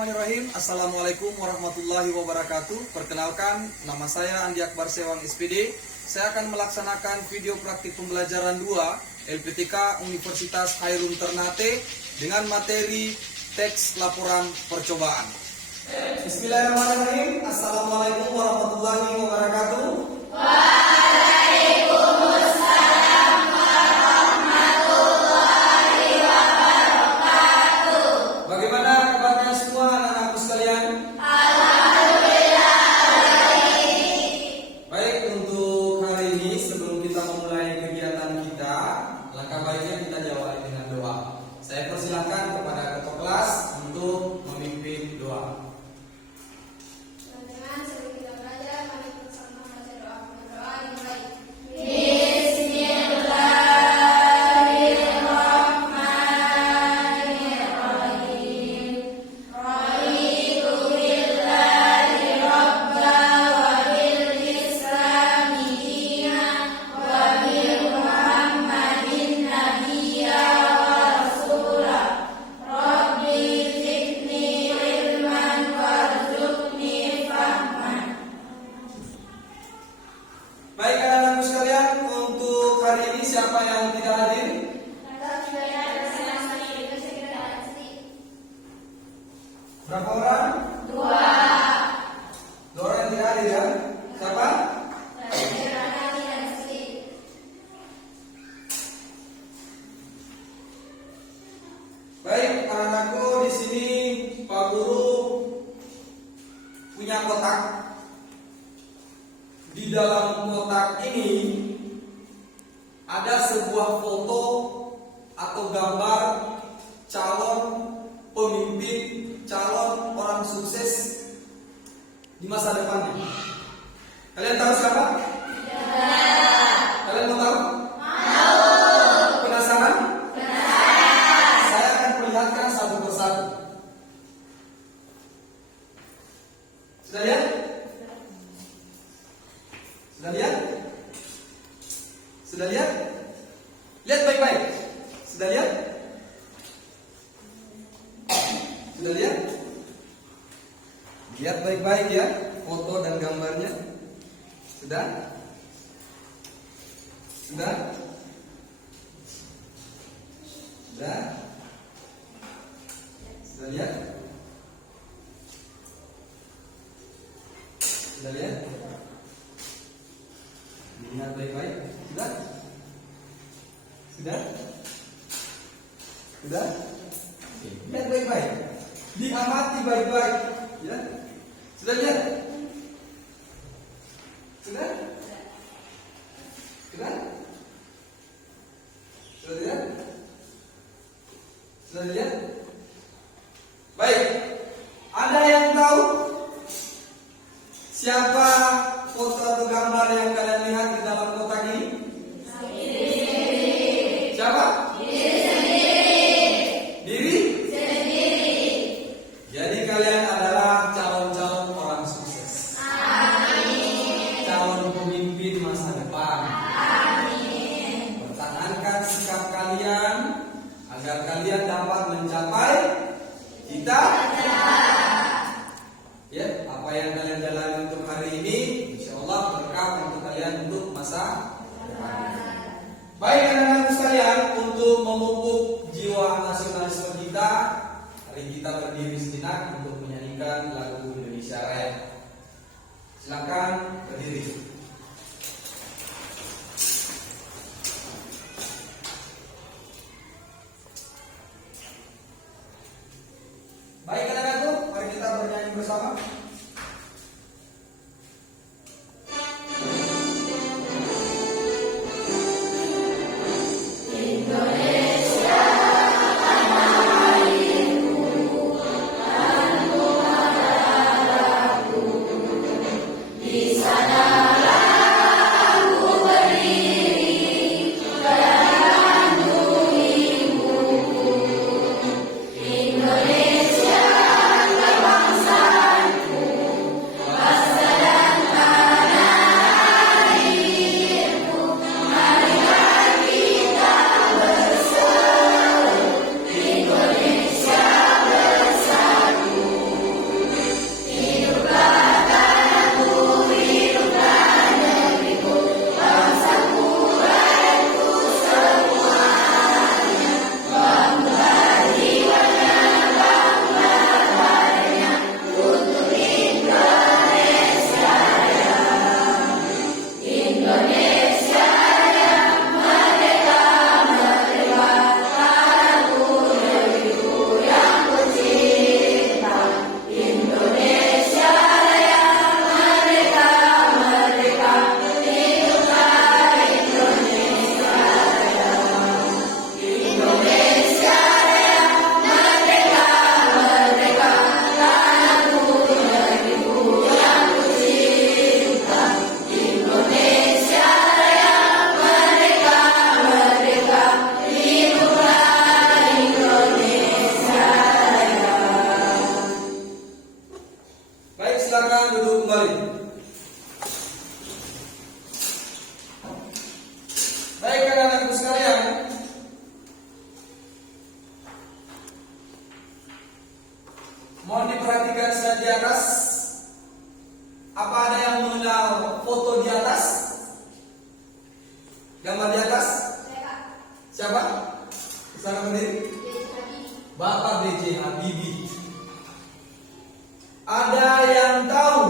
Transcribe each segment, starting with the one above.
Bismillahirrahmanirrahim. Assalamualaikum warahmatullahi wabarakatuh. Perkenalkan, nama saya Andi Akbar Sewang SPD. Saya akan melaksanakan video praktik pembelajaran 2 LPTK Universitas Hairun Ternate dengan materi teks laporan percobaan. Bismillahirrahmanirrahim. Assalamualaikum warahmatullahi wabarakatuh. Saya persilahkan kepada ketua kelas untuk memimpin doa. Teman-teman, sebelum kita belajar, mari kita sama baca doa. Berdoa dimulai. Baik anak-anakku sekalian, untuk hari ini siapa yang tidak hadir? Berapa orang? Dua orang yang tidak hadir ya? Siapa? Baik anak-anakku, di sini Pak Guru punya kotak. Di dalam kotak ini ada sebuah foto atau gambar calon pemimpin, calon orang sukses di masa depan. Kalian tahu siapa? Kalian mau tahu? Penasaran? Saya akan perlihatkan satu persatu. Sudah lihat? Sudah lihat? Sudah lihat? Lihat baik-baik. Sudah lihat? Sudah lihat? Lihat baik-baik ya, foto dan gambarnya. Sudah? Sudah? Sudah? Sudah lihat? Sudah lihat? Lihat baik-baik. Sudah? Sudah? Sudah? Lihat baik-baik. Diamati baik-baik. Ya? Sudah lihat? Sudah? Sudah? Sudah lihat? Sudah lihat? Baik. Ada yang tahu siapa foto atau gambar yang kalian lihat di dalam kotak ini? Siapa? Diri sendiri. Jadi kalian adalah calon-calon orang sukses. Amin. Calon pemimpin masa depan. Amin. Pertahankan sikap kalian agar kalian dapat mencapai cita-cita. Ya, apa yang kalian jalani untuk hari ini, insya Allah berkah untuk kalian untuk masa depan. Baik anak-anak sekalian, untuk memupuk jiwa nasionalisme kita, hari kita berdiri sejenak untuk menyanyikan lagu Indonesia Raya. Silakan berdiri. Baik anak-anakku, mari kita bernyanyi bersama. Indonesia, bangsa kembali. Baik anak-anakku sekalian, mohon diperhatikan slide di atas. Apa ada yang mengenal foto di atas? Gambar di atas? Siapa? Sana berdiri. Bapak B.J. Habibie. Ada yang tahu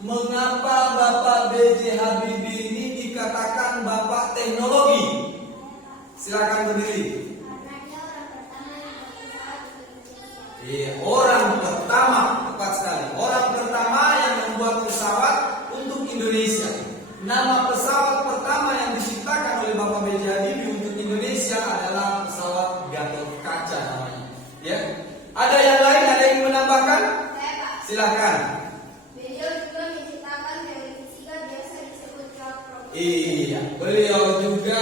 mengapa Bapak B.J. Habibie ini dikatakan Bapak Teknologi? Silakan berdiri. Iya, orang pertama, tepat sekali. Orang pertama yang membuat pesawat untuk Indonesia. Nama pesawat pertama yang diciptakan oleh Bapak B.J. Habibie untuk Indonesia adalah pesawat Gatot Kaca namanya. Ya, ada yang lain, ada yang menambahkan? Silakan. Beliau juga menciptakan teori fisika biasa disebut Capro. Iya, beliau juga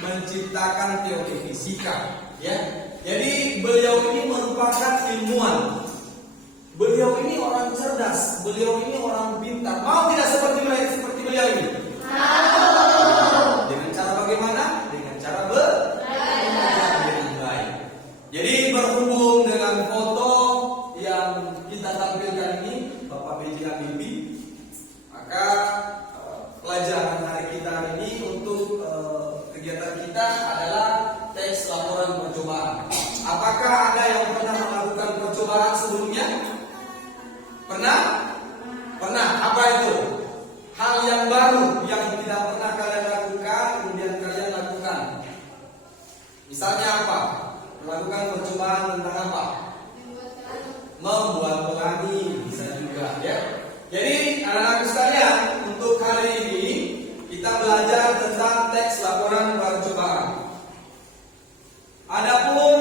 menciptakan teori fisika. Ya, jadi beliau ini merupakan ilmuwan. Beliau ini orang cerdas, beliau ini orang pintar. Mau tidak seperti beliau ini? Mau. Dengan cara bagaimana? Dengan cara belajar dengan baik. Jadi berhubung dengan foto yang kita tampilkan ini, Bapak B.J. Habibie, maka pelajaran hari kita hari ini untuk kegiatan kita adalah teks laporan percobaan. Apakah ada yang pernah melakukan percobaan sebelumnya? Pernah? Pernah. Apa itu? Hal yang baru yang tidak pernah kalian lakukan, kemudian kalian lakukan. Misalnya apa? Melakukan percobaan tentang apa? Membuat pelangi, bisa juga ya. Jadi anak-anak sekalian, untuk hari ini kita belajar tentang teks laporan percobaan. Adapun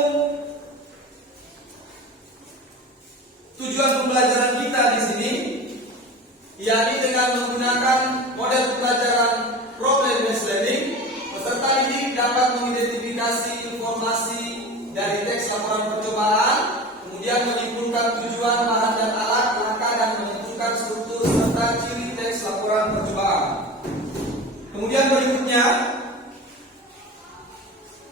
tujuan pembelajaran kita di sini yakni dengan menggunakan model pembelajaran problem based learning, peserta didik dapat mengidentifikasi informasi dari teks laporan percobaan, kemudian menyimpulkan tujuan, bahan dan alat, langkah dan menentukan struktur serta ciri teks laporan percobaan. Kemudian berikutnya,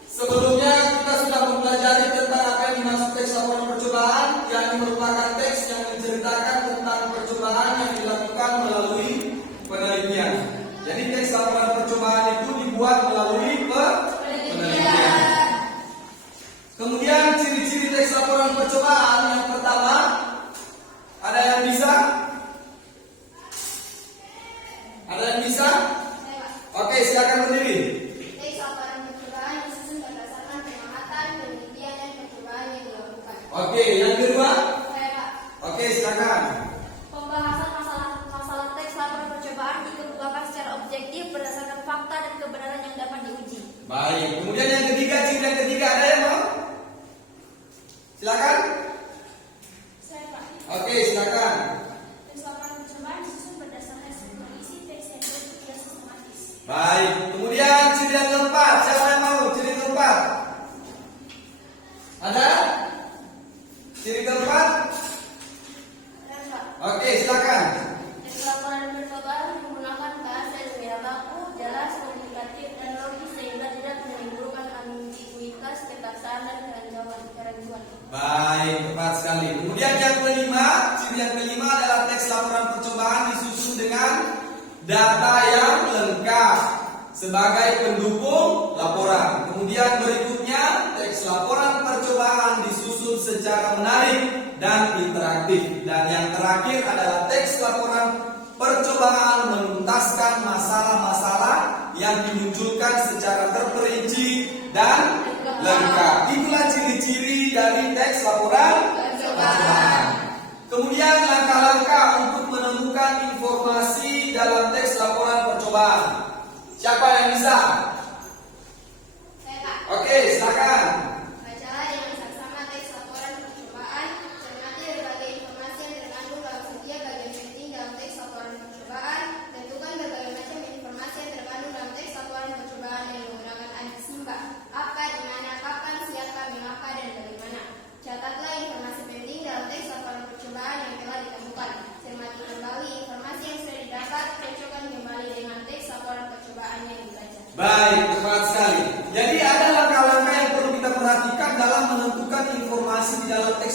sebelumnya kita sudah mempelajari tentang apa yang dimaksud teks laporan percobaan, yang merupakan teks yang menceritakan tentang percobaan yang dilakukan melalui penelitian. Jadi teks laporan percobaan itu dibuat melalui penelitian. Kemudian ciri-ciri teks laporan percobaan yang pertama, ada yang bisa? Ada yang bisa? Oke, silakan berdiri. Teks laporan percobaan disusun berdasarkan pengamatan, penelitian, dan percobaan yang dilakukan. Oke, yang kedua? Pak. Oke, silakan. Pembahasan masalah teks laporan percobaan dikemukakan secara objektif berdasarkan fakta dan kebenaran yang dapat diuji. Baik, kemudian yang ketiga, ciri yang ketiga ada yang mau? Silakan. Saya Pak. Oke, silakan. Teks laporan percobaan disusun berdasarkan struktur isi teks yang tidak sistematis. Baik, kemudian ciri yang keempat, siapa yang mau? Ciri keempat. Ada? Ciri keempat? Dan Pak, Oke, silakan. teks laporan percobaan menggunakan bahasa yang baku, jelas, komunikatif, dan logis sehingga tidak menimbulkan ambiguitas, ketaksaan, dan keraguan. Baik, tepat sekali. Kemudian yang kelima, ciri yang kelima adalah teks laporan percobaan disusun dengan data yang lengkap sebagai pendukung laporan. Kemudian berikutnya, teks laporan percobaan disusun secara menarik dan interaktif. Dan yang terakhir adalah teks laporan percobaan menuntaskan masalah-masalah yang dimunculkan secara terperinci dan lengkap. Itulah ciri-ciri dari teks laporan percobaan. Kemudian langkah-langkah untuk menemukan informasi dalam teks laporan percobaan. Siapa yang bisa? Saya Pak. Oke, silakan. Bacalah dengan saksama teks laporan percobaan, cermati berbagai informasi yang terkandung dalam setiap bagian penting dalam teks laporan percobaan, tentukan berbagai macam informasi yang terkandung dalam teks laporan percobaan yang menggunakan adiksi apa, di mana, kapan, siapa, mengapa, dan bagaimana. Catatlah informasi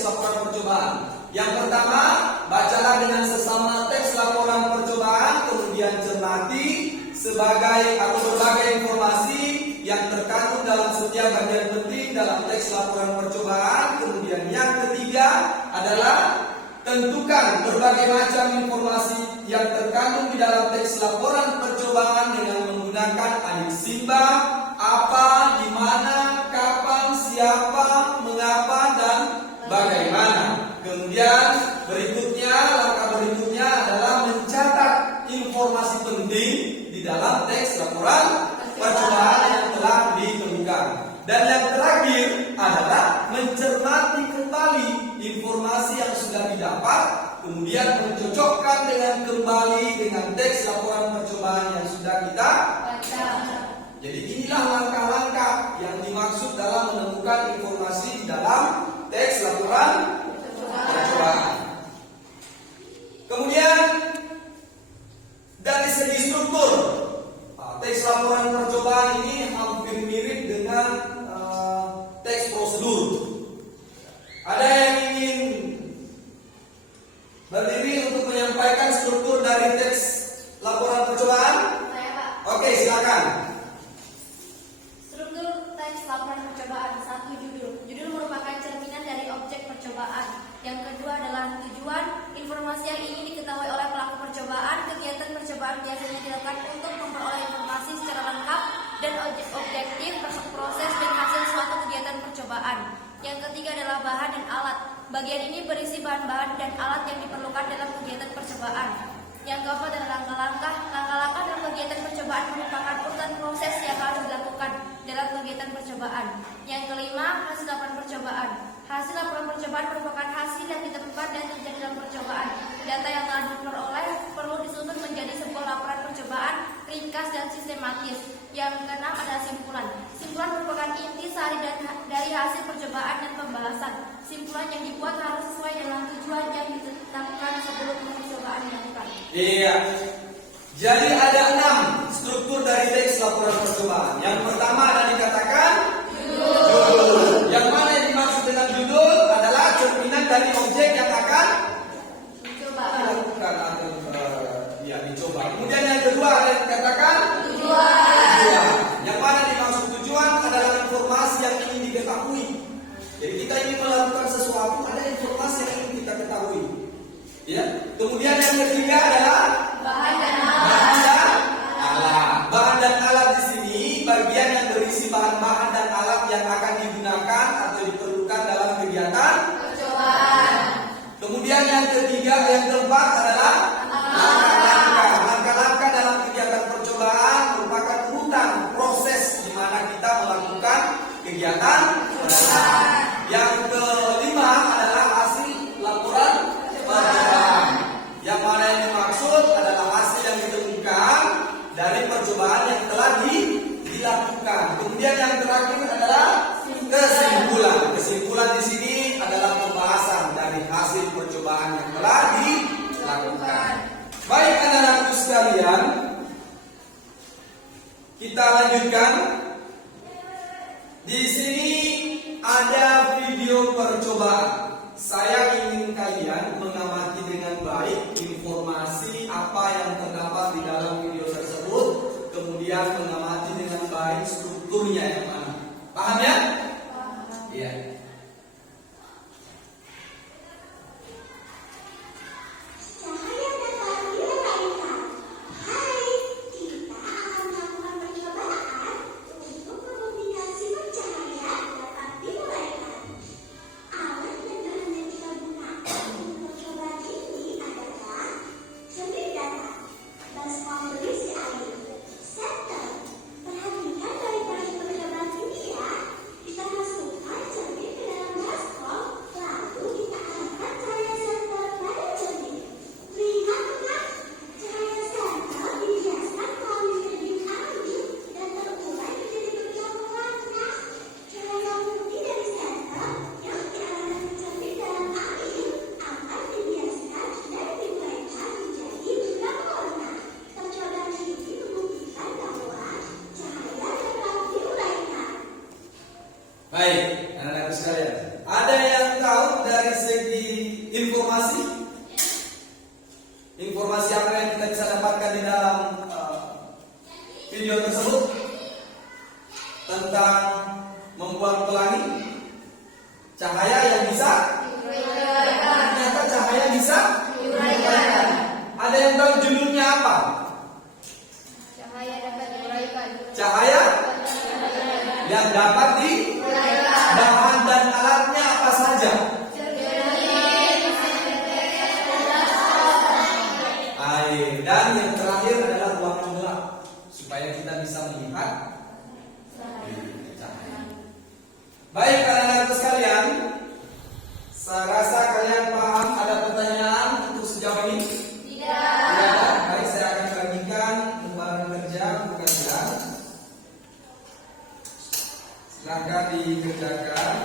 teks laporan percobaan. Yang pertama, bacalah dengan sesama teks laporan percobaan, kemudian cermati sebagai atau berbagai informasi yang terkandung dalam setiap bagian penting dalam teks laporan percobaan. Kemudian yang ketiga adalah tentukan berbagai macam informasi yang terkandung di dalam teks laporan percobaan dengan menggunakan adik simba, apa, di mana, kapan, siapa, mengapa, dan bagaimana. Kemudian langkah berikutnya adalah mencatat informasi penting di dalam teks laporan percobaan yang telah ditemukan. Dan yang terakhir adalah mencermati kembali informasi yang sudah didapat, kemudian mencocokkan kembali dengan teks laporan percobaan yang sudah kita baca. Jadi inilah langkah-langkah yang dimaksud dalam menemukan informasi di dalam teks laporan percobaan. Kemudian dari segi struktur, teks laporan percobaan ini hampir mirip dengan teks prosedur. Ada yang ingin berdiri untuk menyampaikan struktur dari teks laporan percobaan? Saya, Pak. Oke, silakan. Struktur teks laporan percobaan. 1. Judul merupakan cerminan dari objek percobaan. Yang kedua adalah tujuan. Informasi yang ingin diketahui oleh pelaku percobaan. Kegiatan percobaan biasanya dilakukan untuk memperoleh informasi secara lengkap dan objektif proses dan hasil suatu kegiatan percobaan. Yang ketiga adalah bahan dan alat. Bagian ini berisi bahan-bahan dan alat yang diperlukan dalam kegiatan percobaan. Yang keempat adalah langkah-langkah. Langkah-langkah dalam kegiatan percobaan merupakan urutan proses yang harus dilakukan dalam kegiatan percobaan. Yang kelima, hasil laporan percobaan. Hasil laporan percobaan merupakan hasil yang ditemukan dan terjadi dalam percobaan. Data yang telah diperoleh perlu disusun menjadi sebuah laporan percobaan ringkas dan sistematis. Yang keenam adalah simpulan. Simpulan merupakan intisari dari hasil percobaan dan pembahasan. Simpulan yang dibuat harus sesuai dengan tujuan yang ditetapkan sebelum percobaan dilakukan. Iya. Jadi ada 6 struktur dari teks laporan percobaan. Yang pertama ada dikatakan judul. Yang mana yang dimaksud dengan judul adalah cerminan dari objek yang akan dilakukan atau dicoba. Kemudian yang kedua ada yang dikatakan tujuan. Yang mana dimaksud tujuan adalah informasi yang ingin diketahui. Jadi kita ingin melakukan sesuatu, ada informasi yang ingin kita ketahui. Ya. Kemudian yang ketiga adalah bahan dan alat. Bahan dan alat di sini bagian yang berisi bahan-bahan dan alat yang akan digunakan atau diperlukan dalam kegiatan percobaan. Kemudian yang keempat adalah langkah-langkah. Langkah-langkah dalam kegiatan percobaan merupakan urutan proses di mana kita melakukan kegiatan percobaan. Yang kelima adalah hasil laporan percobaan. Yang mana yang dimaksud adalah hasil yang ditemukan dari percobaan yang telah dilakukan. Kemudian yang terakhir adalah kesimpulan. Kesimpulan di sini adalah pembahasan dari hasil percobaan yang telah dilakukan. Baik anak-anakku sekalian, kita lanjutkan. Di sini ada video percobaan. Saya ingin kalian mengamati dengan baik informasi apa yang terdapat di dalam video tersebut, kemudian mengamati dengan baik strukturnya yang mana. Paham ya? Iya. informasi apa yang kita bisa dapatkan di dalam video tersebut tentang membuat pelangi, cahaya yang bisa ternyata cahaya bisa diuraikan. Ada yang tahu judulnya apa? Cahaya dapat diuraikan. Cahaya yang dapat diuraikan. Bahan dan alatnya apa saja? Air. Dan yang terakhir adalah ruangan gelap supaya kita bisa melihat cahaya. Baik anak-anak sekalian, saya rasa kalian paham. Ada pertanyaan untuk sejauh ini? Tidak ada. Baik, saya akan bagikan lembaran kerja untuk kalian. Silakan dikerjakan.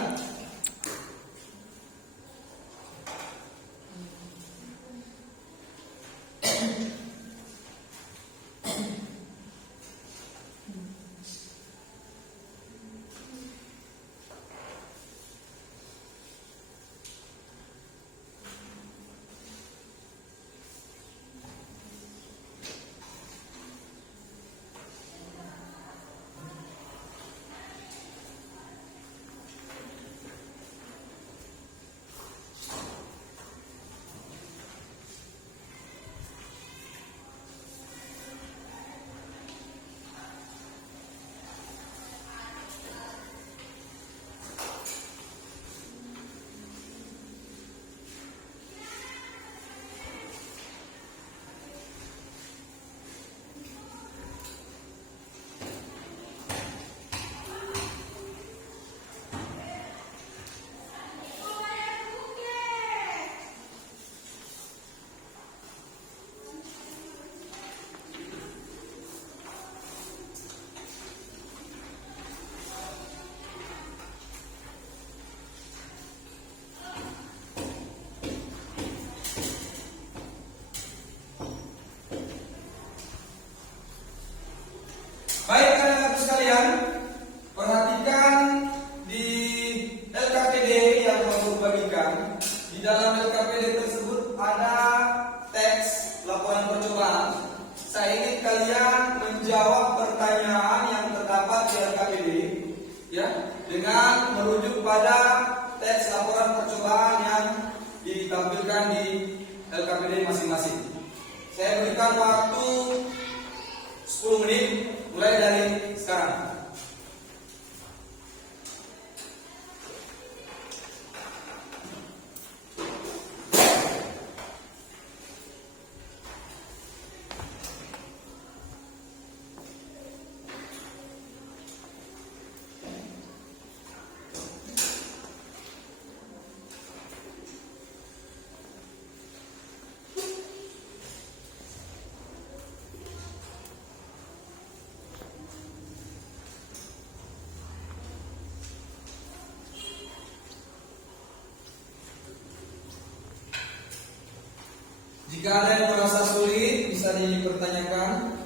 Baik anak-anak sekalian, perhatikan di LKPD yang mau bagikan. Di dalam LKPD tersebut ada teks laporan percobaan. Saya ingin kalian menjawab pertanyaan yang terdapat di LKPD, ya, dengan merujuk pada teks laporan percobaan yang ditampilkan di LKPD masing-masing. Saya berikan waktu 10 menit mulai dari sekarang. Jika ada yang merasa sulit, bisa dipertanyakan.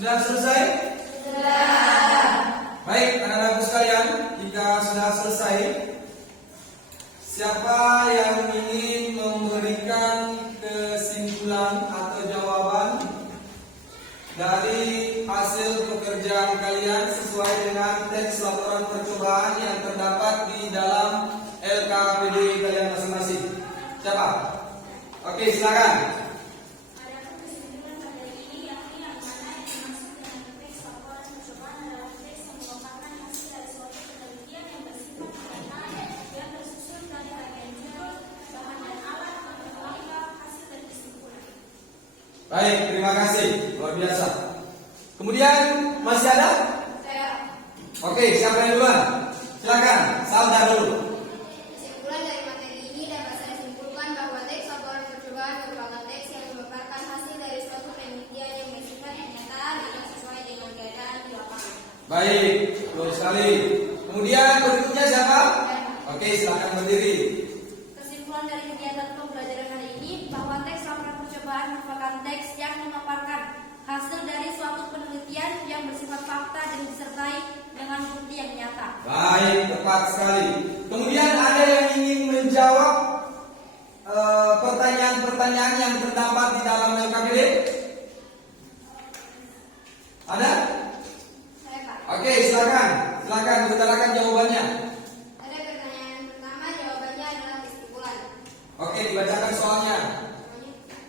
Sudah selesai? Sudah. Baik, anak-anakku sekalian, jika sudah selesai, siapa yang ingin memberikan kesimpulan atau jawaban dari hasil pekerjaan kalian sesuai dengan teks laporan percobaan yang terdapat di dalam LKPD kalian masing-masing? Siapa? Oke, silakan. Adapun kesimpulan pada ini yakni yang mana yang dimaksud dengan teks laporan percobaan adalah teks yang merupakan hasil dari suatu penelitian yang bersifat mengenai yang tersusun dari bagian judul, bahan dan alat, lengkap hasil dan kesimpulan. Baik, terima kasih. Luar biasa. Kemudian masih ada? Saya. Oke, siapa yang duluan? Silakan, Salda dulu. Kesimpulan dari materi ini dapat saya simpulkan bahwa teks laporan percobaan merupakan teks yang memaparkan hasil dari suatu penelitian yang bersifat kenyataan atau sesuai dengan keadaan di lapangan. Baik, bagus sekali. Kemudian berikutnya siapa? Oke, silakan berdiri. Kesimpulan dari kegiatan pembelajaran hari ini bahwa teks laporan percobaan merupakan teks yang memaparkan hasil dari suatu penelitian yang bersifat fakta dan disertai dengan bukti yang nyata. Baik, tepat sekali. Kemudian ada yang ingin menjawab pertanyaan-pertanyaan yang terdapat di dalam LKPD? Ada? Saya, Pak. Oke, silakan. Silakan utarakan jawabannya. Pada pertanyaan pertama, jawabannya adalah kesimpulan. Oke, dibacakan soalnya.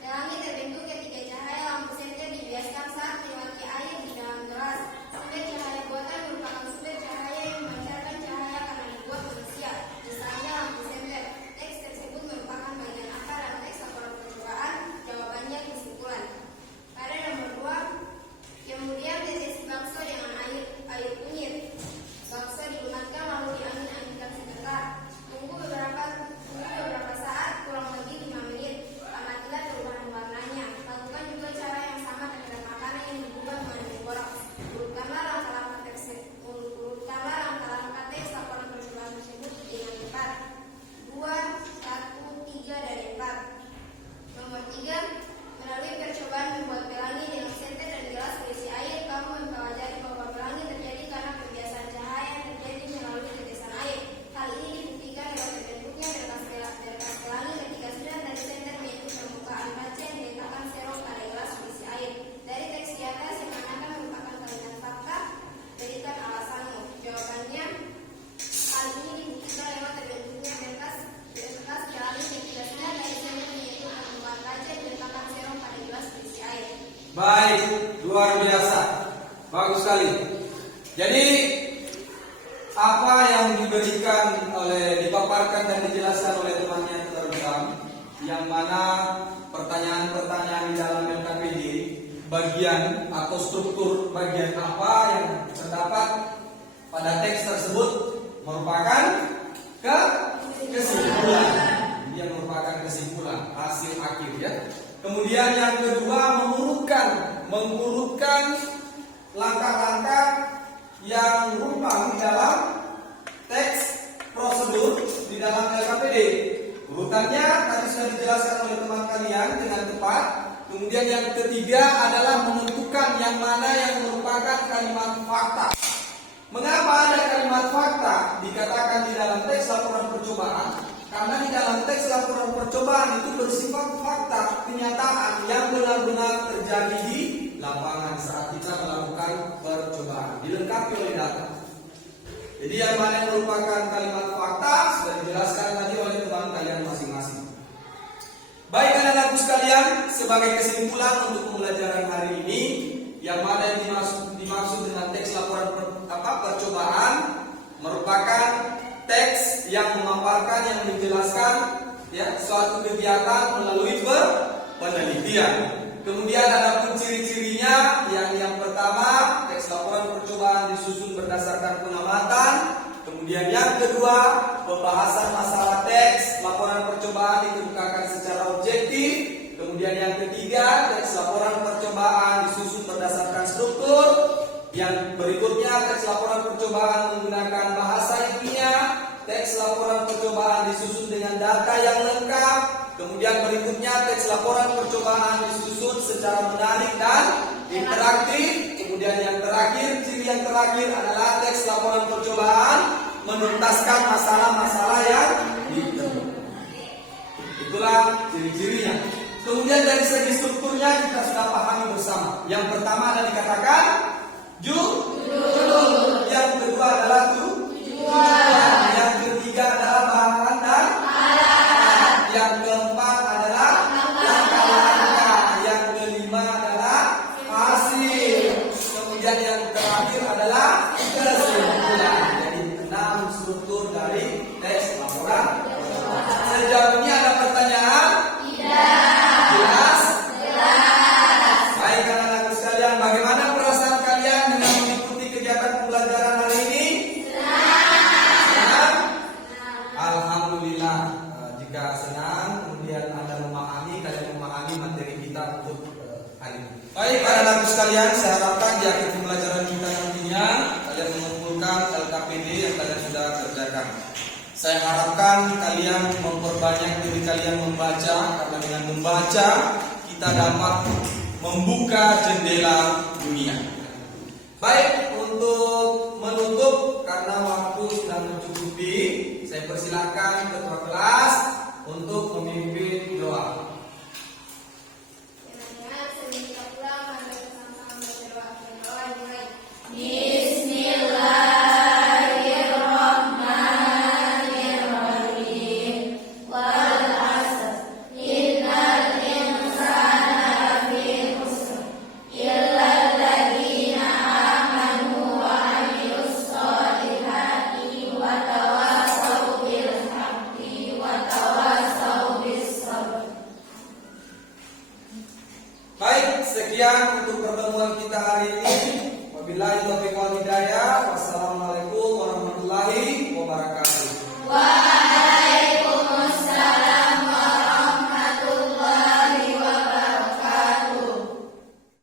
Dalamnya terbentuk ketika cahaya lampu senter dibiaskan saat melewati air di dalam gelas. Sumber cahaya buatan merupakan sumber cahaya yang memancarkan cahaya karena dibuat manusia. Misalnya lampu senter. Teks tersebut merupakan bagian apa dalam teks laporan percobaan? Jawabannya kesimpulan. Pada nomor 2, kemudian tetes bakso dengan air kunyit. Bakso dilumatkan lalu diangin-anginkan sebentar. Tunggu beberapa saat, kurang lebih 5 menit. Amatilah perubahan warnanya. Lakukan juga cara yang sama terhadap makanan yang dibuat mengandung boraks. Urutkanlah langkah-langkah teks laporan percobaan tersebut dengan tepat. 2, 1, 3 dari 4. Nomor 3, melalui percobaan membuat pelangi dengan senter dan gelas berisi air, kamu mempelajari bahwa pelangi terjadi karena pembiasan cahaya yang terjadi melalui tetesan air. Hal ini dibuktikan lewat terbentuknya berkas pelangi ketika sinar dari senter menyentuh permukaan kaca yang diletakkan serong pada gelas berisi air. Dari teks di atas yang manakah merupakan kalimat fakta? Berikan alasanmu. Jawabannya, hal ini dibuktikan lewat terbentuknya berkas pelangi ketika sinar dari senter menyentuh permukaan kaca yang diletakkan serong pada gelas berisi air. Baik, luar biasa. Bagus sekali. Jadi apa yang dipaparkan dan dijelaskan oleh temannya terekam, yang mana pertanyaan-pertanyaan di dalam LKPD, bagian atau struktur bagian apa yang terdapat pada teks tersebut merupakan kesimpulan. Dia merupakan kesimpulan hasil akhir ya. Kemudian yang kedua mengurutkan langkah-langkah yang rumpang di dalam teks prosedur di dalam LKPD. Urutannya tadi sudah dijelaskan oleh teman kalian dengan tepat. Kemudian yang ketiga adalah menentukan yang mana yang merupakan kalimat fakta. Mengapa ada kalimat fakta dikatakan di dalam teks laporan percobaan? Karena di dalam teks laporan percobaan itu bersifat fakta, kenyataan yang benar-benar terjadi di lapangan saat kita melakukan percobaan, dilengkapi oleh data. Jadi yang mana yang merupakan kalimat fakta sudah dijelaskan tadi oleh teman kalian masing-masing. Baik anak-anakku sekalian, sebagai kesimpulan untuk pembelajaran hari ini, yang mana yang dimaksud dengan teks laporan percobaan merupakan teks yang memaparkan, yang menjelaskan ya suatu kegiatan melalui penelitian. Kemudian ada pun ciri-cirinya, yang pertama teks laporan percobaan disusun berdasarkan pengamatan. Kemudian yang kedua, pembahasan masalah teks laporan percobaan dikemukakan secara objektif. Kemudian yang ketiga, teks laporan percobaan disusun berdasarkan struktur. Yang berikutnya, teks laporan percobaan menggunakan bahasa ilmiah. Teks laporan percobaan disusun dengan data yang lengkap. Kemudian berikutnya, teks laporan percobaan disusun secara menarik dan interaktif. Kemudian yang terakhir, ciri yang terakhir adalah teks laporan percobaan menuntaskan masalah-masalah yang ditemukan. Itulah ciri-cirinya. Kemudian dari segi strukturnya kita sudah pahami bersama. Yang pertama ada dikatakan judul. Yang kedua adalah tujuan. Yang ketiga adalah bahan dan alat. Yang keempat adalah langkah-langkah. Yang kelima adalah hasil. Kemudian yang terakhir adalah kesimpulan. Jadi 6 struktur dari teks laporan. Sejauh ini ada pertanyaan? Jelas? Baik anak-anak sekalian, bagaimana perasaan kalian dengan mengikuti kegiatan pembelajaran hari ini? Senang? Alhamdulillah. Jika senang, kemudian Anda memahami, kalian memahami materi kita untuk hari ini. Baik anak-anak sekalian, saya harapkan di akhir pembelajaran kita nantinya kalian mengumpulkan LKPD yang kalian sudah kerjakan. Saya harapkan kalian memperbanyak diri kalian membaca, karena dengan membaca kita dapat membuka jendela dunia. Baik,